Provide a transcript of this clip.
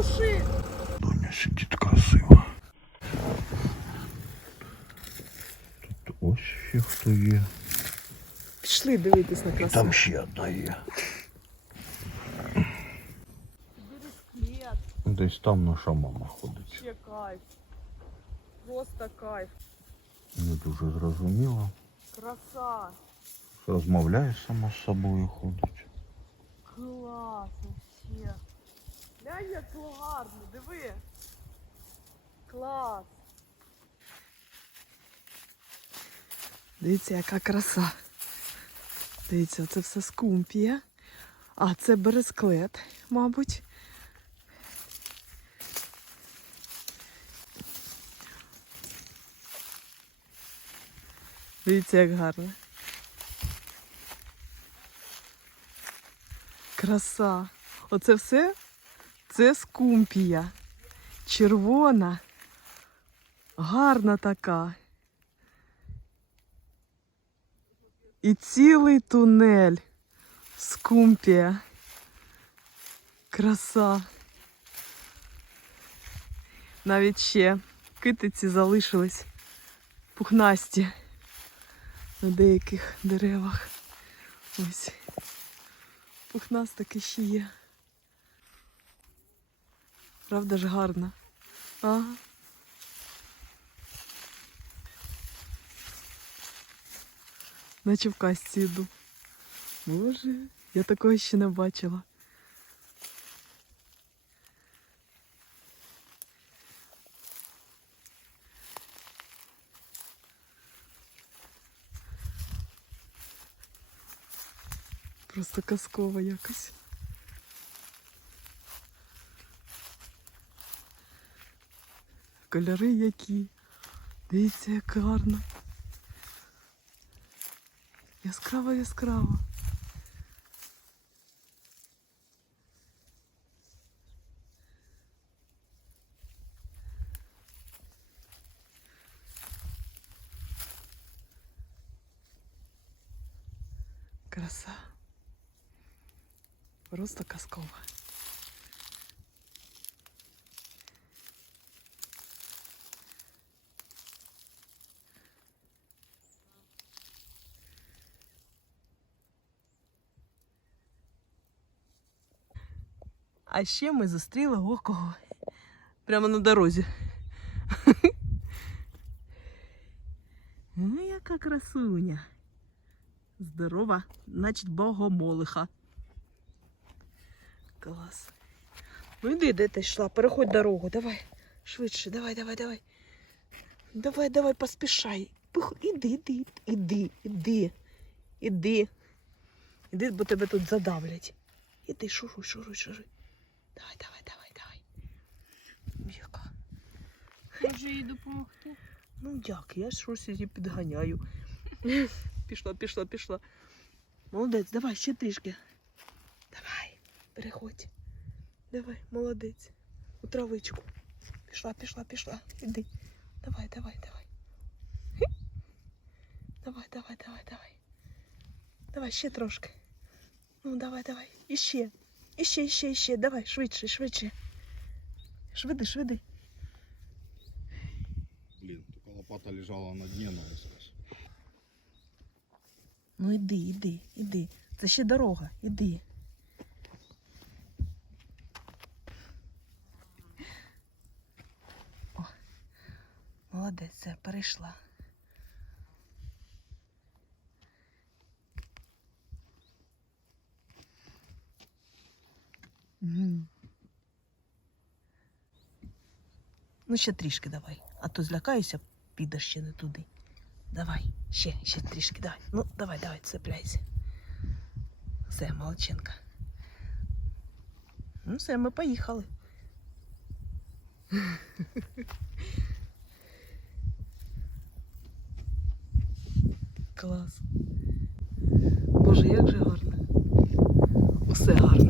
Глуши. Доня сидить красиво. Тут ось ще хто є. Пішли дивитись на красу. там ще одна є. Десь там наша мама ходить. Ще кайф. Просто кайф. Не дуже зрозуміло. Краса. Розмовляє сама з собою ходить. Клас вообще. Глянь, як гарно, диви. Клас. Дивіться, яка краса. Дивіться, це все скумпія. А це бересклет, мабуть. Дивіться, як гарно. Краса. Оце все це скумпія. Червона. Гарна така. І цілий тунель. Скумпія. Краса. Навіть ще китиці залишились пухнасті на деяких деревах. Ось. Пухнастики ще є. Правда ж гарна. Ага. Наче в касті йду. Боже, я такого ще не бачила. Просто казково якось. Кольори які. Дивіться, як гарно. Яскраво, яскраво. Краса. Просто казкова. А ще ми зустріли окого прямо на дорозі. Ну, яка красуня. Здорова, значить богомолиха. Клас. Ну йди, де ти йшла, переходь дорогу, давай. Швидше, давай, давай, давай. Давай, давай, поспішай. Пих, іди, іди, іди, іди, іди. Іди, бо тебе тут задавлять. Іди, шуруй, шуруй, шуруй. Давай, давай, давай, давай. Яка? Може їй допомогти? Ну дякую, я щось її підганяю. пішла, пішла, пішла. Молодець, давай ще трішки. Давай, переходь. Давай, молодець. У травичку. Пішла, пішла, пішла. Іди. Давай, давай, давай. Давай, давай, давай, давай. Давай ще трошки. Ну, давай, давай. Іще. Іще, іще, іще. Давай, швидше, швидше. Швиди, швиди. Блін, така лопата лежала на дні наискось. Ну іди, іди, іди. Це ще дорога, іди. О, молодець, все, перейшла. Ну, ще трішки давай, а то злякаюся, підеш ще не туди. Давай, ще, ще трішки, давай. Ну, давай, давай, цепляйся. Все, молодчинка. Ну, все, ми поїхали. Клас. Боже, як же гарно. Усе гарно.